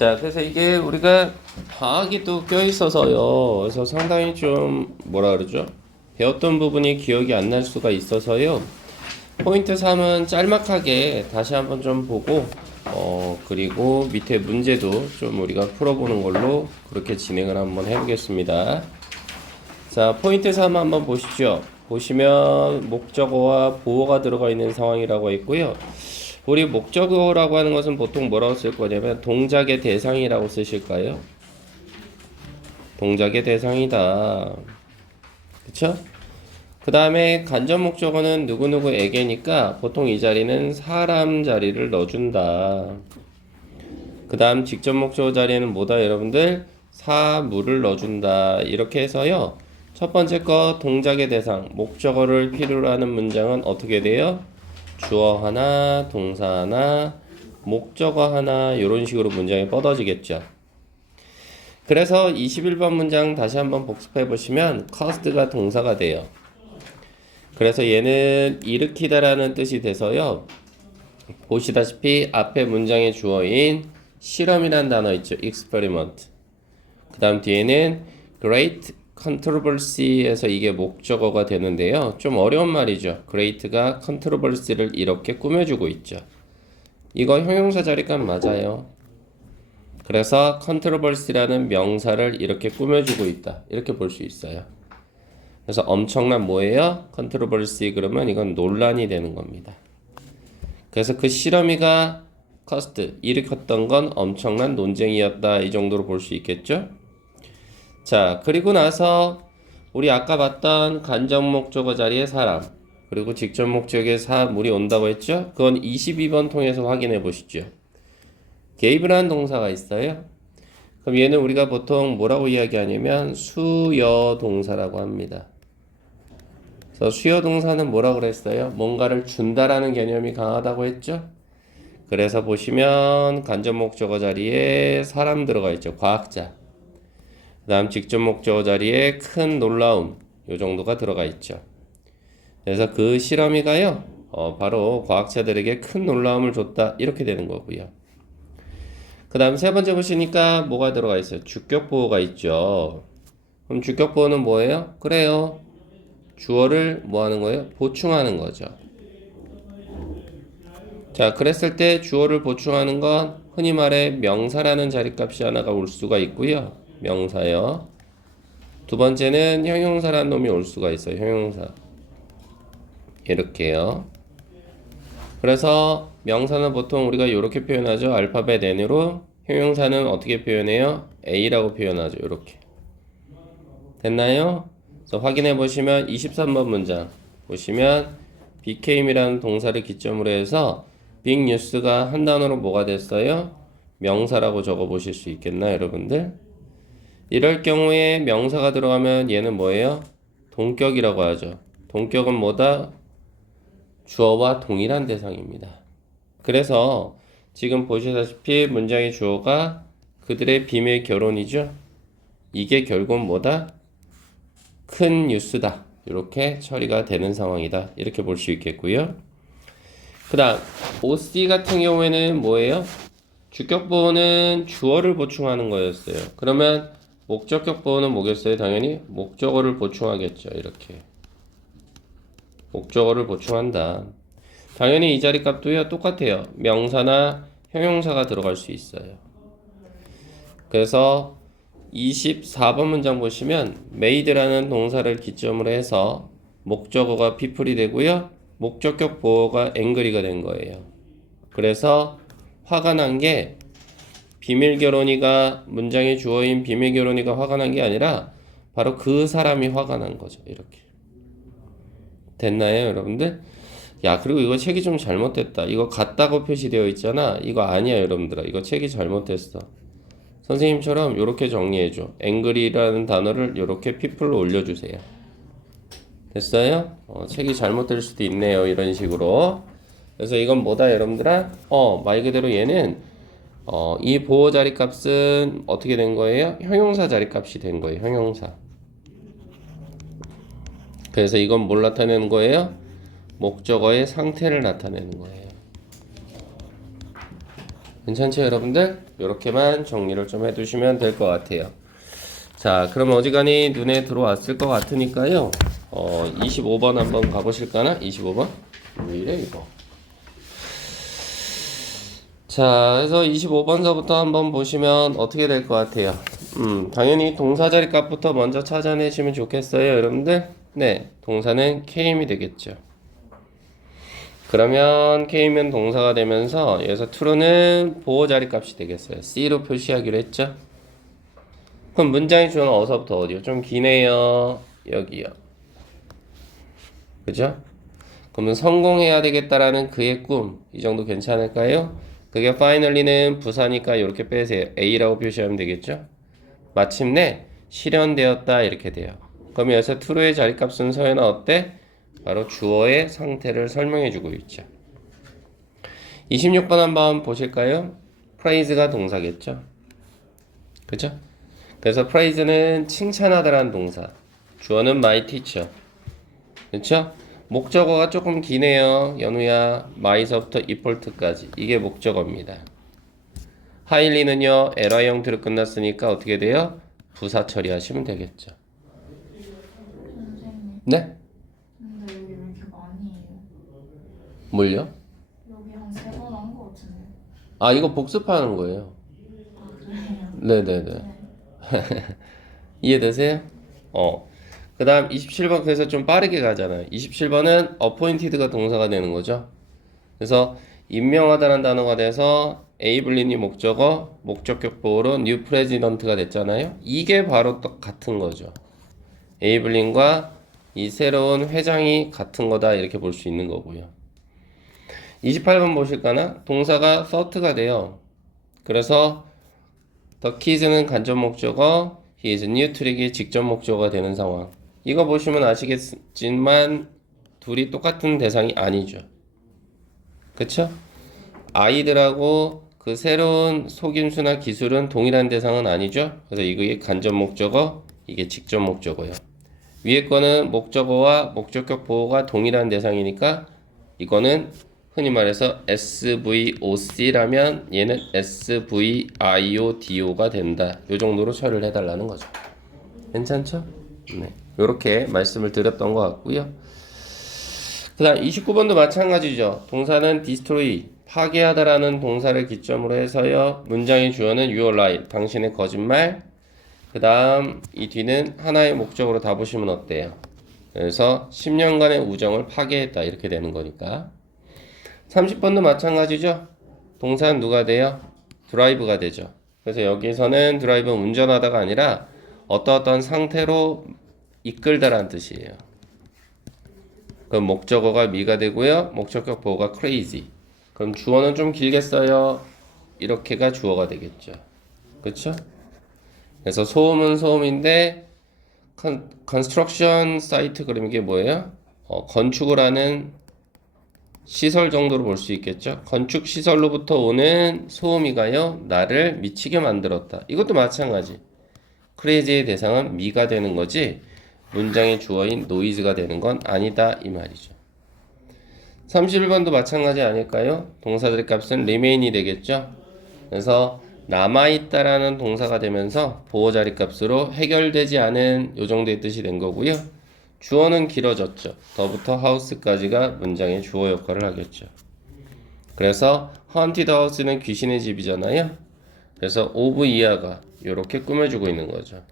자, 그래서 이게 우리가 과학이 또 껴있어서요. 그래서 상당히 좀 뭐라 그러죠? 배웠던 부분이 기억이 안 날 수가 있어서요. 포인트 3은 짤막하게 다시 한번 좀 보고 그리고 밑에 문제도 좀 우리가 풀어보는 걸로 그렇게 진행을 한번 해보겠습니다. 자, 포인트 3 한번 보시죠. 보시면 목적어와 보어가 들어가 있는 상황이라고 했고요. 우리 목적어라고 하는 것은 보통 뭐라고 쓸 거냐면 동작의 대상이라고 쓰실까요? 동작의 대상이다. 그쵸? 그 다음에 간접 목적어는 누구누구에게니까 보통 이 자리는 사람 자리를 넣어준다. 그 다음 직접 목적어 자리에는 뭐다 여러분들? 사물을 넣어준다. 이렇게 해서요. 첫 번째 거 동작의 대상, 목적어를 필요로 하는 문장은 어떻게 돼요? 주어 하나, 동사 하나, 목적어 하나 이런 식으로 문장이 뻗어지겠죠. 그래서 21번 문장 다시 한번 복습해 보시면 caused가 동사가 돼요. 그래서 얘는 일으키다라는 뜻이 돼서요. 보시다시피 앞에 문장의 주어인 실험이란 단어 있죠. experiment. 그 다음 뒤에는 great controversy에서 이게 목적어가 되는데요. 좀 어려운 말이죠. great가 controversy를 이렇게 꾸며주고 있죠. 이거 형용사 자리값 맞아요. 그래서 controversy라는 명사를 이렇게 꾸며주고 있다. 이렇게 볼 수 있어요. 그래서 엄청난 뭐예요? controversy 그러면 이건 논란이 되는 겁니다. 그래서 그 실험이가 caused, 일으켰던 건 엄청난 논쟁이었다. 이 정도로 볼 수 있겠죠? 자, 그리고 나서 우리 아까 봤던 간접 목적어 자리에 사람, 그리고 직접 목적에 사물이 온다고 했죠? 그건 22번 통해서 확인해 보시죠. gave라는 동사가 있어요. 그럼 얘는 우리가 보통 뭐라고 이야기하냐면 수여 동사라고 합니다. 그래서 수여 동사는 뭐라고 그랬어요? 뭔가를 준다라는 개념이 강하다고 했죠? 그래서 보시면 간접 목적어 자리에 사람 들어가 있죠. 과학자. 그 다음 직접 목적어 자리에 큰 놀라움 요 정도가 들어가 있죠. 그래서 그 실험이가요 바로 과학자들에게 큰 놀라움을 줬다 이렇게 되는 거고요. 그 다음 세 번째 보시니까 뭐가 들어가 있어요? 주격보호가 있죠. 그럼 주격보호는 뭐예요? 그래요, 주어를 뭐 하는 거예요? 보충하는 거죠. 자, 그랬을 때 주어를 보충하는 건 흔히 말해 명사라는 자리값이 하나가 올 수가 있고요. 명사요. 두 번째는 형용사라는 놈이 올 수가 있어요. 형용사. 이렇게요. 그래서 명사는 보통 우리가 이렇게 표현하죠. 알파벳 N으로. 형용사는 어떻게 표현해요? A라고 표현하죠. 이렇게. 됐나요? 그래서 확인해 보시면 23번 문장 보시면 became이라는 동사를 기점으로 해서 big news가 한 단어로 뭐가 됐어요? 명사라고 적어 보실 수 있겠나 여러분들? 이럴 경우에 명사가 들어가면 얘는 뭐예요? 동격이라고 하죠. 동격은 뭐다? 주어와 동일한 대상입니다. 그래서 지금 보시다시피 문장의 주어가 그들의 비밀 결혼이죠. 이게 결국은 뭐다? 큰 뉴스다. 이렇게 처리가 되는 상황이다. 이렇게 볼 수 있겠고요. 그 다음 OC 같은 경우에는 뭐예요? 주격보호는 주어를 보충하는 거였어요. 그러면 목적격 보호는 뭐겠어요? 당연히 목적어를 보충하겠죠. 이렇게 목적어를 보충한다. 당연히 이 자리 값도요 똑같아요. 명사나 형용사가 들어갈 수 있어요. 그래서 24번 문장 보시면 made라는 동사를 기점으로 해서 목적어가 people이 되고요. 목적격 보호가 angry가 된 거예요. 그래서 화가 난 게 비밀결혼이가 문장의 주어인 비밀결혼이가 화가 난 게 아니라 바로 그 사람이 화가 난 거죠. 이렇게. 됐나요, 여러분들? 야, 그리고 이거 책이 좀 잘못됐다. 이거 같다고 표시되어 있잖아. 이거 아니야, 여러분들아. 이거 책이 잘못됐어. 선생님처럼 이렇게 정리해줘. angry라는 단어를 이렇게 people로 올려주세요. 됐어요? 책이 잘못될 수도 있네요. 이런 식으로. 그래서 이건 뭐다, 여러분들아? 말 그대로 얘는 이 보호 자리 값은 어떻게 된 거예요? 형용사 자리 값이 된 거예요. 형용사. 그래서 이건 뭘 나타내는 거예요? 목적어의 상태를 나타내는 거예요. 괜찮죠, 여러분들? 이렇게만 정리를 좀 해두시면 될 것 같아요. 자, 그럼 어지간히 눈에 들어왔을 것 같으니까요. 25번 한번 가보실까나? 25번? 왜 이래, 이거? 자, 그래서 25번서부터 한번 보시면 어떻게 될 것 같아요? 당연히 동사 자리 값부터 먼저 찾아내시면 좋겠어요, 여러분들. 네, 동사는 came이 되겠죠. 그러면 came은 동사가 되면서 여기서 true는 보호 자리 값이 되겠어요. C로 표시하기로 했죠. 그럼 문장의 주어는 어서부터 어디요? 좀 기네요. 여기요. 그죠? 그러면 성공해야 되겠다라는 그의 꿈. 이 정도 괜찮을까요? 그게 finally는 부사니까 이렇게 빼세요. A라고 표시하면 되겠죠? 마침내 실현되었다 이렇게 돼요. 그럼 여기서 true의 자리값은 서연아 어때? 바로 주어의 상태를 설명해주고 있죠. 26번 한번 보실까요? praise가 동사겠죠? 그죠? 그래서 praise는 칭찬하다라는 동사. 주어는 my teacher. 그쵸? 목적어가 조금 기네요. 연우야. my서부터 default까지. 이게 목적어입니다. highly는요. LI 형태로 끝났으니까 어떻게 돼요? 부사 처리하시면 되겠죠. 선생님, 네? 근데 여기 왜 이렇게 많이 해요? 뭘요? 여기 한 3번 한 거 같은데. 아, 이거 복습하는 거예요. 아, 그래요? 네네네. 네. 이해되세요? 그 다음 27번 그래서 좀 빠르게 가잖아요. 27번은 appointed가 동사가 되는 거죠. 그래서 임명하다는 단어가 돼서 에이블린이 목적어, 목적격 보호로 new president가 됐잖아요. 이게 바로 또 같은 거죠. 에이블린과 이 새로운 회장이 같은 거다 이렇게 볼 수 있는 거고요. 28번 보실까나? 동사가 thought가 돼요. 그래서 the kids는 간접 목적어, he is neutral이 직접 목적어가 되는 상황. 이거 보시면 아시겠지만 둘이 똑같은 대상이 아니죠. 그쵸? 아이들하고 그 새로운 속임수나 기술은 동일한 대상은 아니죠. 그래서 이게 간접 목적어, 이게 직접 목적어예요. 위에 거는 목적어와 목적격 보호가 동일한 대상이니까 이거는 흔히 말해서 SVOC라면 얘는 SVIODO가 된다. 이 정도로 처리를 해달라는 거죠. 괜찮죠? 네. 이렇게 말씀을 드렸던 것 같고요. 그 다음 29번도 마찬가지죠. 동사는 destroy, 파괴하다라는 동사를 기점으로 해서요. 문장의 주어는 your lie, 당신의 거짓말. 그 다음 이 뒤는 하나의 목적으로 다 보시면 어때요? 그래서 10년간의 우정을 파괴했다 이렇게 되는 거니까. 30번도 마찬가지죠. 동사는 누가 돼요? 드라이브가 되죠. 그래서 여기서는 드라이브는 운전하다가 아니라 어떤 상태로 이끌다라는 뜻이에요. 그럼 목적어가 미가 되고요. 목적격 보호가 crazy. 그럼 주어는 좀 길게 써요. 이렇게가 주어가 되겠죠. 그렇죠? 그래서 소음은 소음인데 construction site 그럼 이게 뭐예요? 건축을 하는 시설 정도로 볼 수 있겠죠. 건축 시설로부터 오는 소음이가요. 나를 미치게 만들었다. 이것도 마찬가지. crazy의 대상은 미가 되는 거지 문장의 주어인 noise가 되는 건 아니다 이 말이죠. 31번도 마찬가지 아닐까요? 동사들의 값은 remain이 되겠죠. 그래서 남아있다라는 동사가 되면서 보호자리 값으로 해결되지 않은 요 정도의 뜻이 된 거고요. 주어는 길어졌죠. 더부터 house까지가 문장의 주어 역할을 하겠죠. 그래서 haunted house는 귀신의 집이잖아요. 그래서 of 이하가 이렇게 꾸며주고 있는 거죠.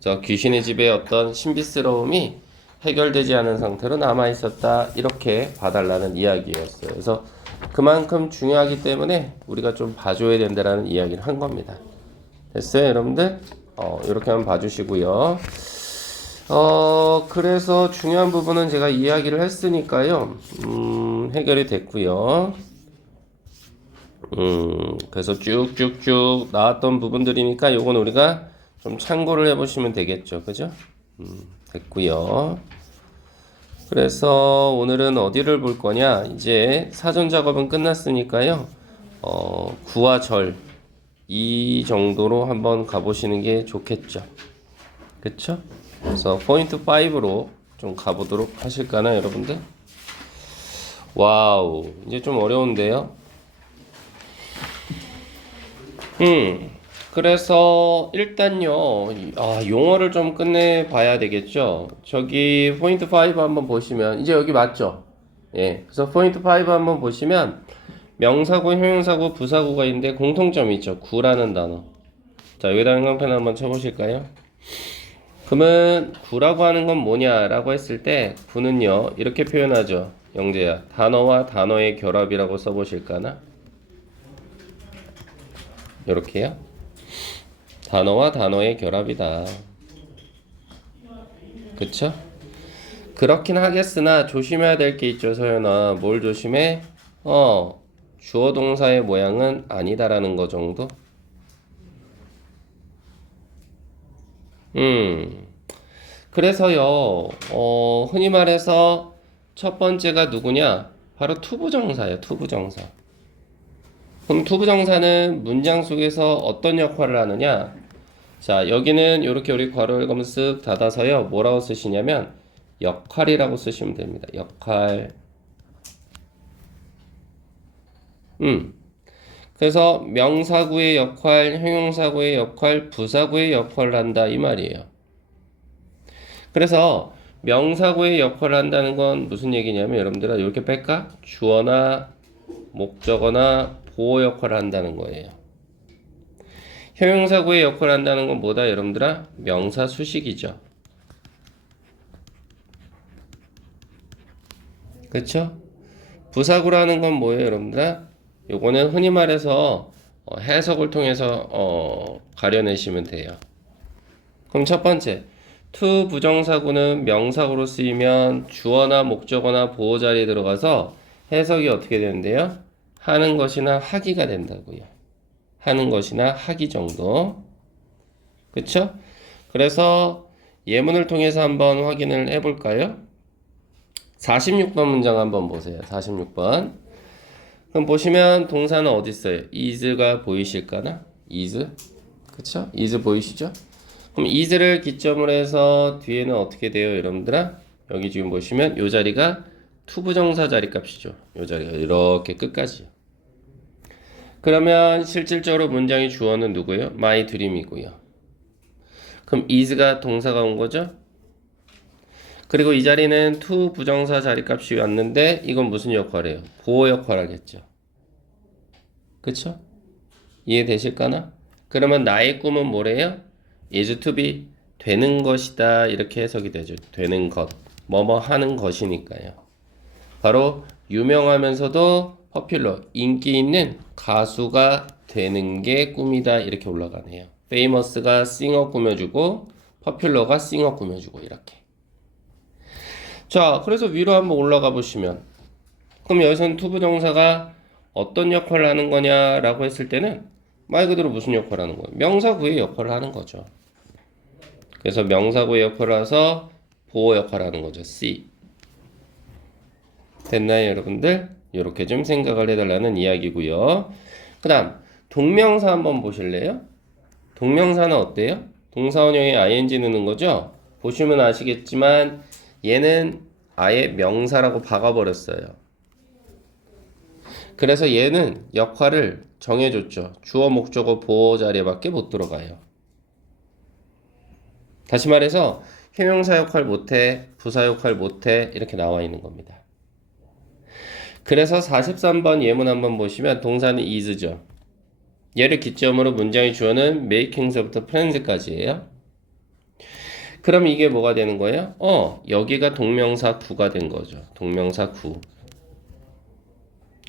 그래서 귀신의 집의 어떤 신비스러움이 해결되지 않은 상태로 남아있었다 이렇게 봐달라는 이야기였어요. 그래서 그만큼 중요하기 때문에 우리가 좀 봐줘야 된다라는 이야기를 한 겁니다. 됐어요 여러분들? 이렇게 한번 봐주시고요. 그래서 중요한 부분은 제가 이야기를 했으니까요. 해결이 됐고요. 그래서 쭉쭉쭉 나왔던 부분들이니까 요건 우리가 좀 참고를 해보시면 되겠죠. 그죠? 됐고요. 그래서 오늘은 어디를 볼 거냐? 이제 사전 작업은 끝났으니까요. 구와 절 이 정도로 한번 가보시는 게 좋겠죠. 그쵸? 그래서 포인트 5로 좀 가보도록 하실까나 여러분들? 와우 이제 좀 어려운데요. 그래서 일단요, 용어를 좀 끝내봐야 되겠죠. 저기 포인트 5 한번 보시면 이제 여기 맞죠? 예, 그래서 포인트 5 한번 보시면 명사구, 형용사구, 부사구가 있는데 공통점이 있죠. 구라는 단어. 자, 여기다 형광펜 한번 쳐보실까요? 그러면 구라고 하는 건 뭐냐라고 했을 때 구는요 이렇게 표현하죠. 영재야, 단어와 단어의 결합이라고 써보실까나? 요렇게요. 단어와 단어의 결합이다. 그쵸? 그렇긴 하겠으나 조심해야 될 게 있죠, 서연아. 뭘 조심해? 주어 동사의 모양은 아니다라는 거 정도? 그래서요, 흔히 말해서 첫 번째가 누구냐? 바로 투부정사예요, 투부정사. 그럼 투부정사는 문장 속에서 어떤 역할을 하느냐? 자, 여기는 이렇게 우리 괄호 읽으면 쓱 닫아서요. 뭐라고 쓰시냐면 역할이라고 쓰시면 됩니다. 역할. 그래서 명사구의 역할, 형용사구의 역할, 부사구의 역할을 한다 이 말이에요. 그래서 명사구의 역할을 한다는 건 무슨 얘기냐면 여러분들아 이렇게 뺄까? 주어나 목적어나 보호 역할을 한다는 거예요. 형용사구의 역할을 한다는 건 뭐다 여러분들아? 명사 수식이죠. 그쵸? 부사구라는 건 뭐예요 여러분들아? 요거는 흔히 말해서 해석을 통해서 가려내시면 돼요. 그럼 첫 번째, 투 부정사구는 명사구로 쓰이면 주어나 목적어나 보호 자리에 들어가서 해석이 어떻게 되는데요? 하는 것이나 하기가 된다고요. 하는 것이나 하기 정도. 그쵸? 그래서 예문을 통해서 한번 확인을 해볼까요? 46번 문장 한번 보세요. 46번. 그럼 보시면 동사는 어디 있어요? is가 보이실까나? is. 그쵸? is 보이시죠? 그럼 is를 기점으로 해서 뒤에는 어떻게 돼요, 여러분들아? 여기 지금 보시면 이 자리가 투부정사 자리 값이죠. 이 자리가 이렇게 끝까지. 그러면 실질적으로 문장의 주어는 누구예요? my dream이고요. 그럼 is가 동사가 온 거죠? 그리고 이 자리는 to 부정사 자리값이 왔는데 이건 무슨 역할이에요? 보호 역할 하겠죠. 그쵸? 이해되실까나? 그러면 나의 꿈은 뭐래요? is to be 되는 것이다 이렇게 해석이 되죠. 되는 것, 뭐뭐 하는 것이니까요. 바로 유명하면서도 popular, 인기 있는 가수가 되는 게 꿈이다 이렇게 올라가네요. famous가 singer 꾸며주고 popular가 singer 꾸며주고 이렇게. 자, 그래서 위로 한번 올라가 보시면 그럼 여기서는 투부정사가 어떤 역할을 하는 거냐라고 했을 때는 말 그대로 무슨 역할을 하는 거예요? 명사구의 역할을 하는 거죠. 그래서 명사구의 역할을 해서 보호 역할을 하는 거죠. C. 됐나요, 여러분들? 이렇게 좀 생각을 해달라는 이야기고요. 그 다음 동명사 한번 보실래요? 동명사는 어때요? 동사원형에 ing 넣는 거죠? 보시면 아시겠지만 얘는 아예 명사라고 박아버렸어요. 그래서 얘는 역할을 정해줬죠. 주어, 목적어, 보호 자리에밖에 못 들어가요. 다시 말해서 형용사 역할 못해, 부사 역할 못해 이렇게 나와 있는 겁니다. 그래서 43번 예문 한번 보시면 동사는 is죠. 얘를 기점으로 문장의 주어는 making서부터 plans까지예요. 그럼 이게 뭐가 되는 거예요? 여기가 동명사 구가 된 거죠. 동명사 구.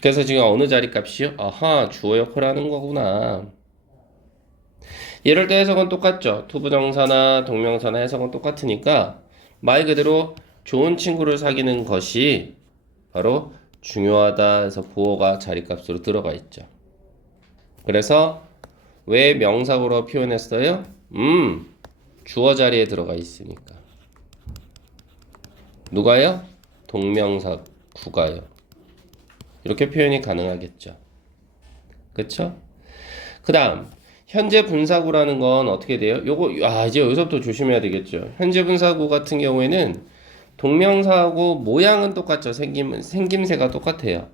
그래서 지금 어느 자리 값이요? 아하, 주어 역할을 하는 거구나. 이럴 때 해석은 똑같죠. 투부정사나 동명사나 해석은 똑같으니까 말 그대로 좋은 친구를 사귀는 것이 바로 중요하다 해서 보호가 자리값으로 들어가 있죠. 그래서 왜 명사구로 표현했어요? 주어 자리에 들어가 있으니까. 누가요? 동명사 구가요. 이렇게 표현이 가능하겠죠. 그쵸? 그 다음 현재 분사구라는 건 어떻게 돼요? 이제 여기서부터 조심해야 되겠죠. 현재 분사구 같은 경우에는 동명사하고 모양은 똑같죠. 생김새가 똑같아요.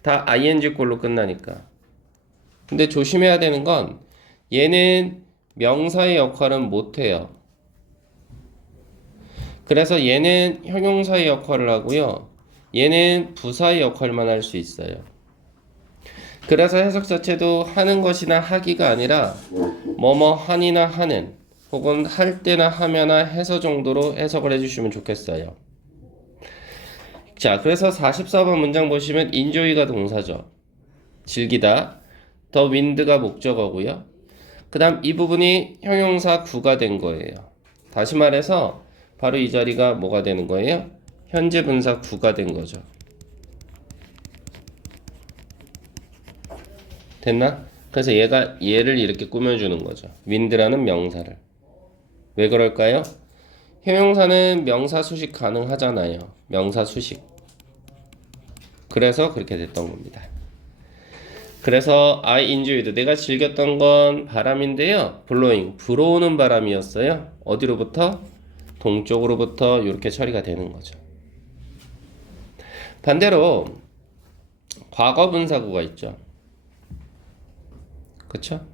다 ing 꼴로 끝나니까. 근데 조심해야 되는 건 얘는 명사의 역할은 못해요. 그래서 얘는 형용사의 역할을 하고요. 얘는 부사의 역할만 할 수 있어요. 그래서 해석 자체도 하는 것이나 하기가 아니라 뭐뭐 하니나 하는 혹은 할 때나 하면나 해서 정도로 해석을 해주시면 좋겠어요. 자, 그래서 44번 문장 보시면 enjoy가 동사죠. 즐기다. the wind가 목적어고요. 그 다음 이 부분이 형용사 구가 된 거예요. 다시 말해서 바로 이 자리가 뭐가 되는 거예요? 현재 분사 구가 된 거죠. 됐나? 그래서 얘를 이렇게 꾸며주는 거죠. wind라는 명사를. 왜 그럴까요? 형용사는 명사 수식 가능하잖아요. 명사 수식. 그래서 그렇게 됐던 겁니다. 그래서 I enjoyed, 내가 즐겼던 건 바람인데요. blowing, 불어오는 바람이었어요. 어디로부터? 동쪽으로부터 이렇게 처리가 되는 거죠. 반대로 과거 분사구가 있죠. 그쵸?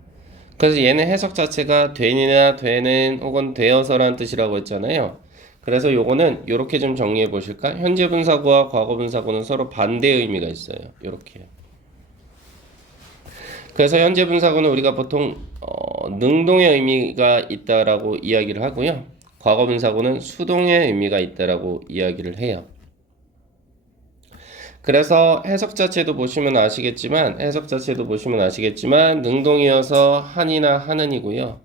그래서 얘는 해석 자체가 되니나 되는 혹은 되어서라는 뜻이라고 했잖아요. 그래서 요거는 이렇게 좀 정리해 보실까? 현재 분사구와 과거 분사구는 서로 반대의 의미가 있어요. 이렇게. 그래서 현재 분사구는 우리가 보통 능동의 의미가 있다라고 이야기를 하고요. 과거 분사구는 수동의 의미가 있다라고 이야기를 해요. 그래서 해석 자체도 보시면 아시겠지만 능동이어서 한이나 하는이고요.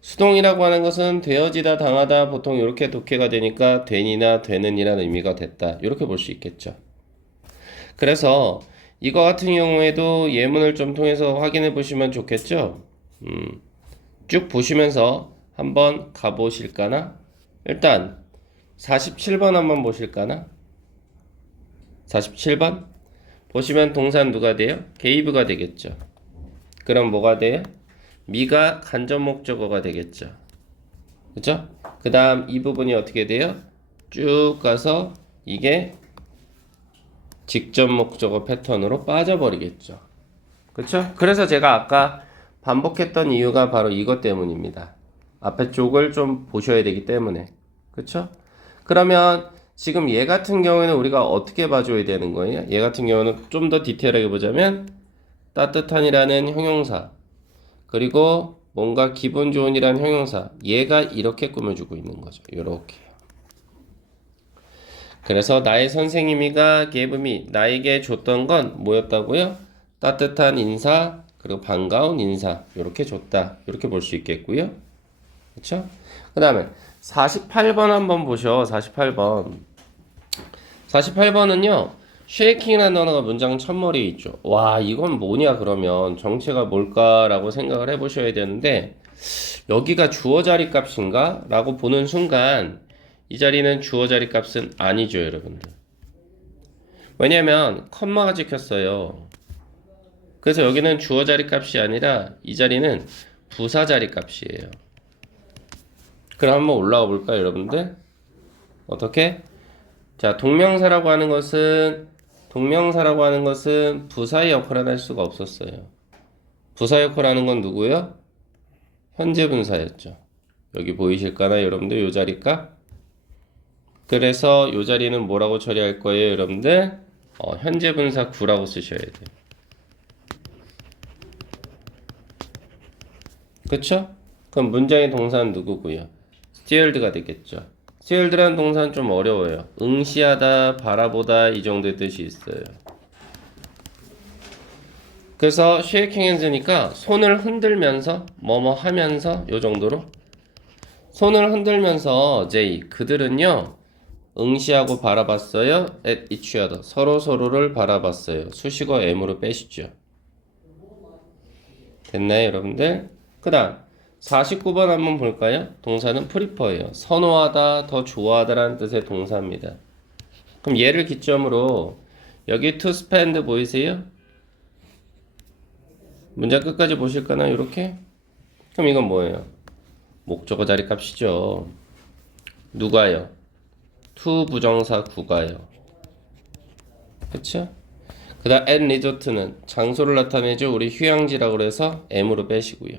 수동이라고 하는 것은 되어지다 당하다 보통 이렇게 독해가 되니까 되니나 되는이라는 의미가 됐다. 이렇게 볼 수 있겠죠. 그래서 이거 같은 경우에도 예문을 좀 통해서 확인해 보시면 좋겠죠. 쭉 보시면서 한번 가보실까나? 일단 47번 한번 보실까나? 47번 보시면 동사는 누가 돼요? gave가 되겠죠. 그럼 뭐가 돼요? 미가 간접 목적어가 되겠죠. 그죠? 그 다음 이 부분이 어떻게 돼요? 쭉 가서 이게 직접 목적어 패턴으로 빠져버리겠죠. 그쵸? 그래서 제가 아까 반복했던 이유가 바로 이것 때문입니다. 앞에 쪽을 좀 보셔야 되기 때문에. 그쵸? 그러면 지금 얘 같은 경우에는 우리가 어떻게 봐줘야 되는 거예요? 얘 같은 경우는 좀 더 디테일하게 보자면 따뜻한이라는 형용사 그리고 뭔가 기분 좋은이라는 형용사 얘가 이렇게 꾸며주고 있는 거죠. 이렇게. 그래서 나의 선생님이가 gave me 나에게 줬던 건 뭐였다고요? 따뜻한 인사 그리고 반가운 인사 이렇게 줬다. 이렇게 볼 수 있겠고요. 그렇죠? 그 다음에 48번 한번 보셔. 48번은요. 쉐이킹이라는 단어가 문장 첫머리에 있죠. 와 이건 뭐냐 그러면 정체가 뭘까라고 생각을 해보셔야 되는데 여기가 주어 자리 값인가? 라고 보는 순간 이 자리는 주어 자리 값은 아니죠 여러분들. 왜냐면 컴마가 찍혔어요. 그래서 여기는 주어 자리 값이 아니라 이 자리는 부사 자리 값이에요. 그럼 한번 올라가 볼까요 여러분들? 어떻게? 자 동명사라고 하는 것은 부사의 역할을 할 수가 없었어요. 부사 역할을 하는 건 누구예요? 현재 분사였죠. 여기 보이실까나 여러분들 요 자리가? 그래서 요 자리는 뭐라고 처리할 거예요 여러분들? 현재 분사 구라고 쓰셔야 돼요. 그쵸? 그럼 문장의 동사는 누구고요? steered가 되겠죠. steered라는 동사는 좀 어려워요. 응시하다, 바라보다 이 정도의 뜻이 있어요. 그래서 shaking hands니까 손을 흔들면서 뭐뭐 하면서 요 정도로 손을 흔들면서 J 그들은요 응시하고 바라봤어요. at each other 서로를 바라봤어요. 수식어 M으로 빼시죠. 됐나요 여러분들? 그 다음 49번 한번 볼까요? 동사는 prefer예요. 선호하다, 더 좋아하다라는 뜻의 동사입니다. 그럼 얘를 기점으로 여기 to spend 보이세요? 문장 끝까지 보실까나 이렇게? 그럼 이건 뭐예요? 목적어 자리 값이죠. 누가요? to 부정사 구가요. 그쵸? 그 그다음 at resort는 장소를 나타내죠. 우리 휴양지라고 그래서 M으로 빼시고요.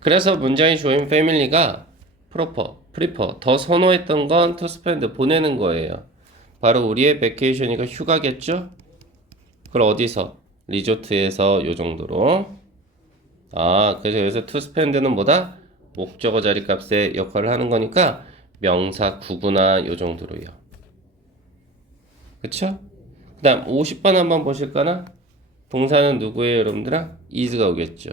그래서 문장의 주어인 family가 prefer 더 선호했던 건 to spend 보내는 거예요. 바로 우리의 vacation이가 휴가겠죠? 그걸 어디서? 리조트에서 요 정도로. 그래서 여기서 to spend는 뭐다? 목적어 자리 값의 역할을 하는 거니까 명사 구구나 요 정도로요. 그쵸? 그 다음 50번 한번 보실까나? 동사는 누구예요 여러분들아? is가 오겠죠.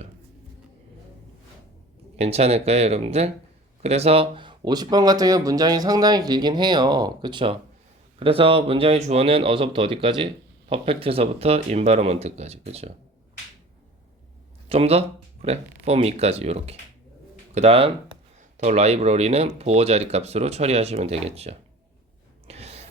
괜찮을까요 여러분들? 그래서 50번 같은 경우 문장이 상당히 길긴 해요. 그쵸? 그래서 문장의 주어는 어서부터 어디까지? 퍼펙트에서부터 environment까지. 그쵸? 좀 더? 그래. for me까지 요렇게. 그 다음 더 라이브러리는 보호 자리 값으로 처리하시면 되겠죠.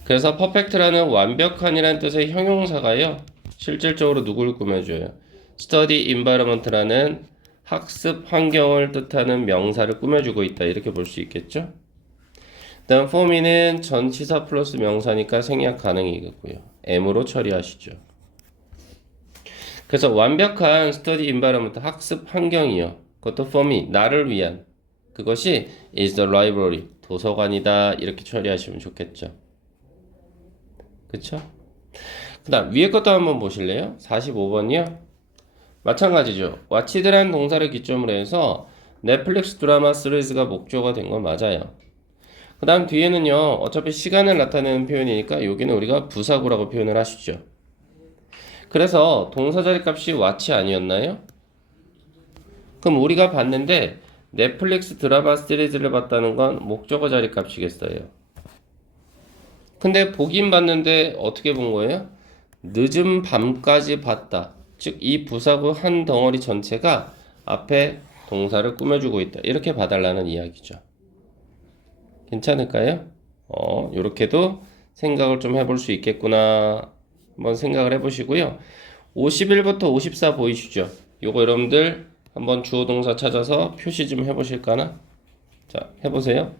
그래서 perfect라는 완벽한이라는 뜻의 형용사가요. 실질적으로 누굴 꾸며줘요? study environment라는 학습 환경을 뜻하는 명사를 꾸며주고 있다. 이렇게 볼 수 있겠죠. 다음 for me는 전치사 플러스 명사니까 생략 가능이겠고요. M으로 처리하시죠. 그래서 완벽한 study environment 학습 환경이요. 그것도 for me 나를 위한 그것이 is the library 도서관이다. 이렇게 처리하시면 좋겠죠. 그쵸? 그 다음 위에 것도 한번 보실래요? 45번이요. 마찬가지죠. watched라는 동사를 기점으로 해서 넷플릭스 드라마 시리즈가 목조가 된 건 맞아요. 그 다음 뒤에는요. 어차피 시간을 나타내는 표현이니까 여기는 우리가 부사구라고 표현을 하시죠. 그래서 동사 자리 값이 watch 아니었나요? 그럼 우리가 봤는데 넷플릭스 드라마 시리즈를 봤다는 건 목적어 자리 값이겠어요. 근데 보긴 봤는데 어떻게 본 거예요? 늦은 밤까지 봤다. 즉 이 부사구 한 덩어리 전체가 앞에 동사를 꾸며주고 있다. 이렇게 봐달라는 이야기죠. 괜찮을까요? 요렇게도 생각을 좀 해볼 수 있겠구나. 한번 생각을 해보시고요. 51부터 54 보이시죠? 요거 여러분들 한번 주어 동사 찾아서 표시 좀 해보실까나? 자, 해보세요.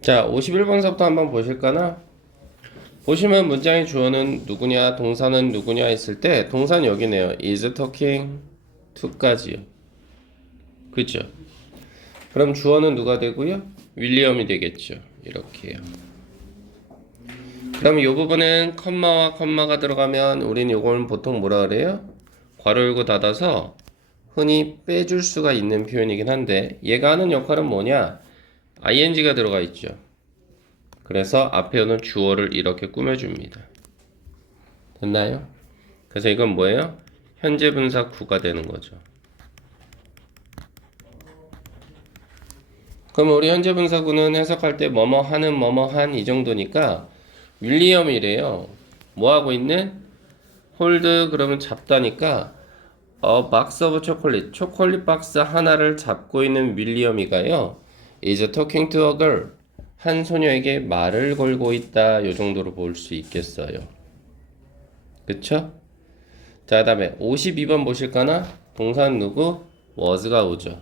자, 51번서부터 한번 보실까나? 보시면 문장의 주어는 누구냐, 동사는 누구냐 했을 때 동사는 여기네요. is talking to까지요. 그죠? 그럼 주어는 누가 되고요? 윌리엄이 되겠죠. 이렇게요. 그럼 이 부분은 컴마와 컴마가 들어가면 우리는 요걸 보통 뭐라 그래요? 괄호 열고 닫아서 흔히 빼줄 수가 있는 표현이긴 한데 얘가 하는 역할은 뭐냐? ing가 들어가 있죠. 그래서 앞에 오는 주어를 이렇게 꾸며줍니다. 됐나요? 그래서 이건 뭐예요? 현재 분사 구가 되는 거죠. 그럼 우리 현재 분사구는 해석할 때 뭐뭐 하는 뭐뭐 한 이 정도니까 윌리엄이래요. 뭐 하고 있는? 홀드 그러면 잡다니까 box of chocolate. 초콜릿 박스 하나를 잡고 있는 윌리엄이가요. is talking to a girl. 한 소녀에게 말을 걸고 있다. 요 정도로 볼 수 있겠어요. 그쵸? 자, 그다음에 52번 보실까나? 동사는 누구? was가 오죠.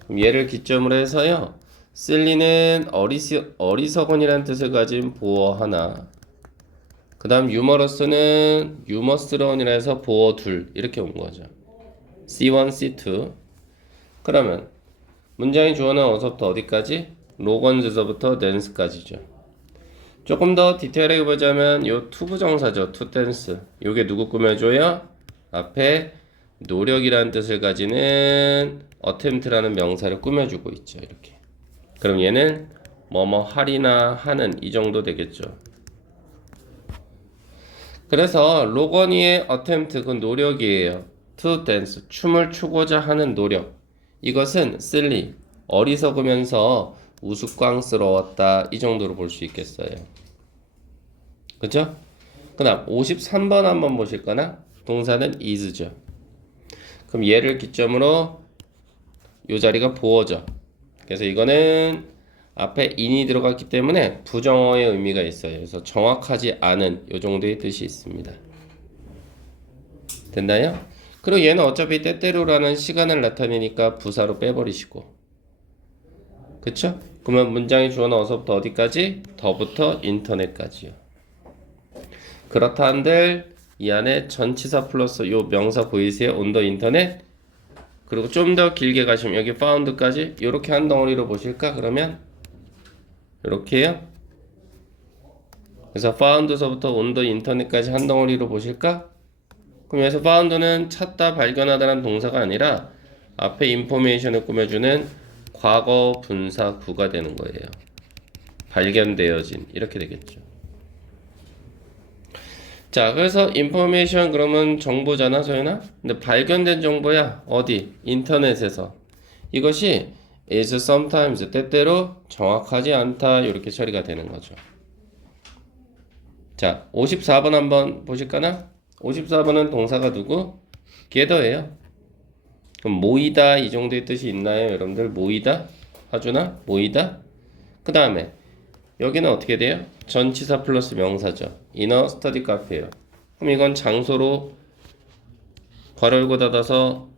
그럼 얘를 기점으로 해서요. silly는 어리석은이라는 뜻을 가진 보어 하나. 그 다음 유머러스는 유머스러운이라 해서 보어 둘. 이렇게 온 거죠. C1, C2. 그러면 문장의 주어는 어서부터 어디까지? 로건즈서부터 댄스까지죠. 조금 더 디테일하게 보자면 요 투부정사죠. 투 댄스. 요게 누구 꾸며줘요? 앞에 노력이라는 뜻을 가지는 attempt라는 명사를 꾸며주고 있죠. 이렇게. 그럼 얘는 뭐뭐 하리나 하는 이 정도 되겠죠. 그래서 로건이의 attempt 그 노력이에요. to dance 춤을 추고자 하는 노력. 이것은 silly 어리석으면서 우스꽝스러웠다 이 정도로 볼 수 있겠어요. 그죠? 그 다음 53번 한번 보실까나? 동사는 is죠. 그럼 얘를 기점으로 이 자리가 보어죠. 그래서 이거는 앞에 in이 들어갔기 때문에 부정어의 의미가 있어요. 그래서 정확하지 않은 이 정도의 뜻이 있습니다. 됐나요? 그리고 얘는 어차피 때때로라는 시간을 나타내니까 부사로 빼버리시고. 그쵸? 그러면 문장의 주어는 어서부터 어디까지? 더부터 인터넷까지요. 그렇다 한들 이 안에 전치사 플러스 요 명사 보이세요? on the internet. 그리고 좀 더 길게 가시면 여기 found까지 요렇게 한 덩어리로 보실까? 그러면 요렇게요. 그래서 found서부터 on the internet까지 한 덩어리로 보실까? 그럼 여기서 found는 찾다, 발견하다라는 동사가 아니라 앞에 information을 꾸며주는 과거 분사구가 되는 거예요. 발견되어진 이렇게 되겠죠. 자, 그래서 information 그러면 정보잖아, 소연아? 근데 발견된 정보야. 어디? 인터넷에서. 이것이 is sometimes 때때로 정확하지 않다 이렇게 처리가 되는 거죠. 자, 54번 한번 보실까나? 54번은 동사가 누구? gather예요. 그럼 모이다 이 정도의 뜻이 있나요? 여러분들 모이다? 하주나? 모이다? 그 다음에 여기는 어떻게 돼요? 전치사 플러스 명사죠. 인어 스터디 카페예요. 그럼 이건 장소로 괄호 열고 닫아서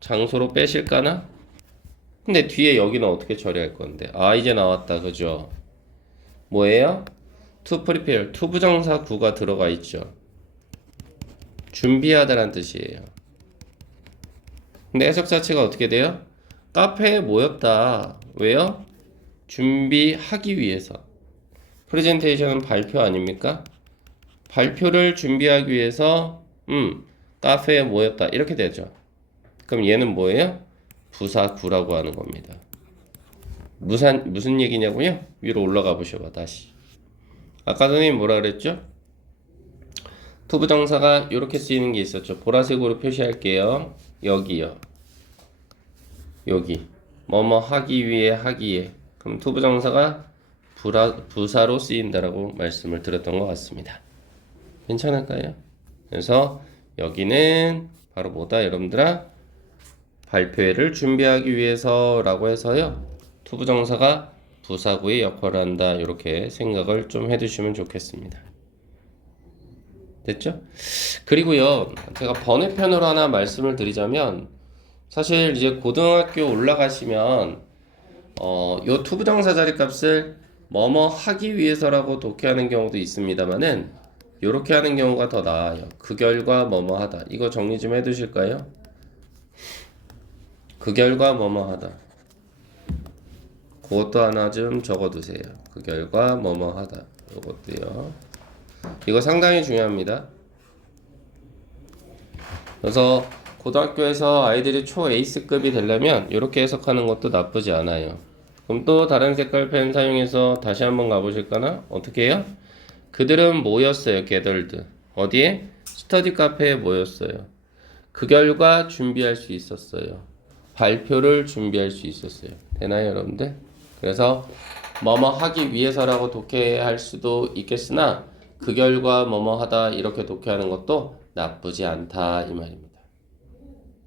장소로 빼실까나? 근데 뒤에 여기는 어떻게 처리할 건데? 아, 이제 나왔다. 그죠? 뭐예요? to prepare. 투부정사 구가 들어가 있죠. 준비하다란 뜻이에요. 근데 해석 자체가 어떻게 돼요? 카페에 모였다. 왜요? 준비하기 위해서. 프레젠테이션은 발표 아닙니까? 발표를 준비하기 위해서 카페에 모였다. 이렇게 되죠. 그럼 얘는 뭐예요? 부사구라고 하는 겁니다. 무슨 얘기냐고요? 위로 올라가 보셔봐. 다시. 아까 선생님 뭐라 그랬죠? 투부정사가 이렇게 쓰이는 게 있었죠. 보라색으로 표시할게요. 여기요. 여기. 뭐뭐 하기 위해 하기에. 그럼 투부정사가 부사로 쓰인다라고 말씀을 드렸던 것 같습니다. 괜찮을까요? 그래서 여기는 바로 뭐다 여러분들아? 발표회를 준비하기 위해서라고 해서요. 투부정사가 부사구의 역할을 한다. 이렇게 생각을 좀 해두시면 좋겠습니다. 됐죠? 그리고요. 제가 번외편으로 하나 말씀을 드리자면 사실 이제 고등학교 올라가시면 요 투부정사 자리 값을 뭐뭐 하기 위해서라고 독해하는 경우도 있습니다만은 요렇게 하는 경우가 더 나아요. 그 결과 뭐뭐 하다. 이거 정리 좀 해두실까요? 그 결과 뭐뭐 하다. 그것도 하나 좀 적어두세요. 그 결과 뭐뭐 하다. 요것도요. 이거 상당히 중요합니다. 그래서 고등학교에서 아이들이 초 에이스급이 되려면 이렇게 해석하는 것도 나쁘지 않아요. 그럼 또 다른 색깔 펜 사용해서 다시 한번 가보실까나? 어떻게 해요? 그들은 모였어요. gathered. 어디에? 스터디 카페에 모였어요. 그 결과 준비할 수 있었어요. 발표를 준비할 수 있었어요. 되나요, 여러분들? 그래서 뭐뭐 하기 위해서라고 독해할 수도 있겠으나 그 결과 뭐뭐 하다 이렇게 독해하는 것도 나쁘지 않다 이 말입니다.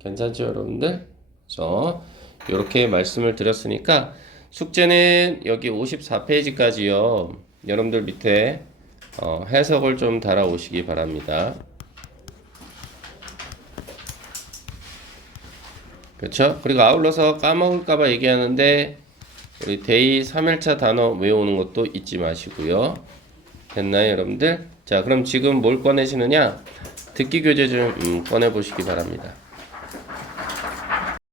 괜찮죠, 여러분들? 그래서 이렇게 말씀을 드렸으니까 숙제는 여기 54페이지까지요. 여러분들 밑에 해석을 좀 달아오시기 바랍니다. 그렇죠? 그리고 아울러서 까먹을까봐 얘기하는데 우리 데이 3일차 단어 외우는 것도 잊지 마시고요. 됐나요, 여러분들? 자, 그럼 지금 뭘 꺼내시느냐? 듣기 교재 좀 꺼내보시기 바랍니다.